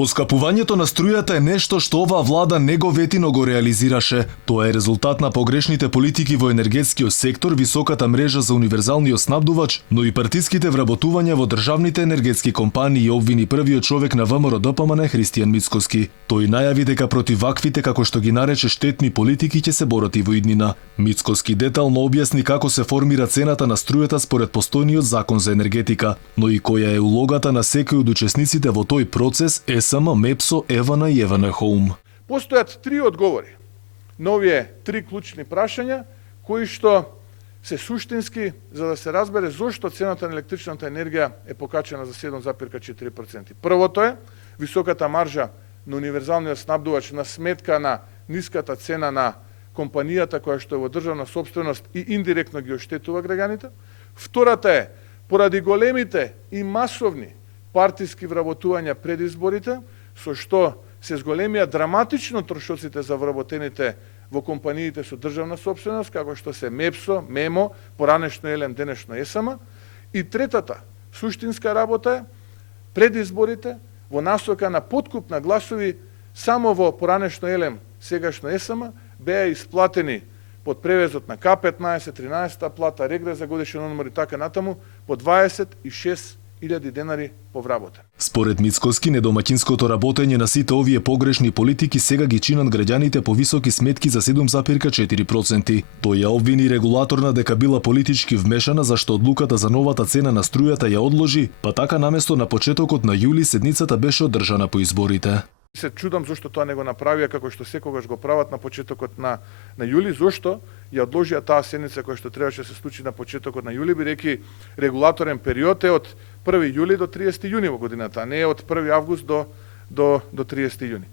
Поскапувањето на струјата е нешто што оваа влада не го вети, но го реализираше. Тоа е резултат на погрешните политики во енергетскиот сектор, високата мрежа за универзалниот снабдувач, но и партиските вработувања во државните енергетски компании, обвини првиот човек на ВМРО ДПМН Христијан Мицкоски. Тој најави дека против ваквите, како што ги нарече, штетни политики ќе се борат и во иднина. Мицкоски детално објасни како се формира цената на струјата според постојниот закон за енергетика, но и која е улогата на секој од учесниците во тој процес, ЕСМ, МЕПСО, ЕВН и ЕВН Хоум. Постојат три одговори на овие три клучни прашања, кои што се суштински за да се разбере зошто цената на електричната енергија е покачена за 7,4%. Првото е високата маржа на универзалниот снабдувач на сметка на ниската цена на компанијата која што е во државна сопственост и индиректно ги оштетува граѓаните. Втората е поради големите и масовни партиски вработувања пред изборите, со што се зголемија драматично трошоците за вработените во компаниите со државна сопственост, како што се МЕПСО, МЕМО, поранешно ЕЛЕМ, денешно ЕСМ. И третата суштинска работа е пред изборите во насока на подкуп на гласови само во поранешно ЕЛЕМ, сегашно ЕСМ, беа исплатени под превезот на К15, 13-та плата, регрес за годишен одмор и така натаму, по 26.000 денари по вработен. Според Мицкоски, недомаќинското работење на сите овие погрешни политики сега ги чинат граѓаните по високи сметки за 7,4%. Тој ја обвини регулаторна дека била политички вмешана зашто одлуката за новата цена на струјата ја одложи, па така наместо на почетокот на јули седницата беше одржана по изборите. Се чудам зошто тоа не го направија како што секогаш го прават на почетокот на јули, зошто ја одложија таа седница која што требаше да се случи на почетокот на јули, бидејќи регулаторен период е од 1 јули до 30 јуни во годината, а не од 1 август до 30 јуни.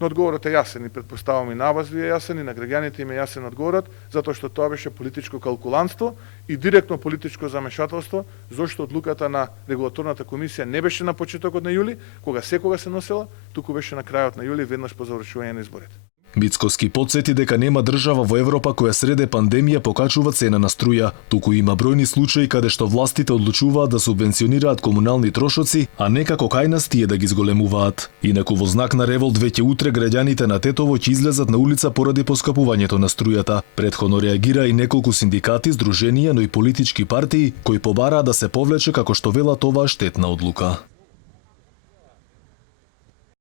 Но одговорот е јасен и претпоставам и на вас ви е јасен и на граѓаните им е јасен одговорот, затоа што тоа беше политичко калкулантство и директно политичко замешателство, зошто одлуката на регулаторната комисија не беше на почетокот на јули, кога секога се носела, туку беше на крајот на јули, веднаш по завршување на изборите. Мицкоски потсети дека нема држава во Европа која среде пандемија покачува цена на струја, туку има бројни случаи каде што властите одлучуваат да субвенционираат комунални трошоци, а не како кај нас тие да ги зголемуваат. Инаку во знак на револт веќе утре граѓаните на Тетово ќе излезат на улица поради поскапувањето на струјата. Претходно реагира и неколку синдикати, здруженија, но и политички партии кои побараа да се повлече како што велат оваа штетна одлука.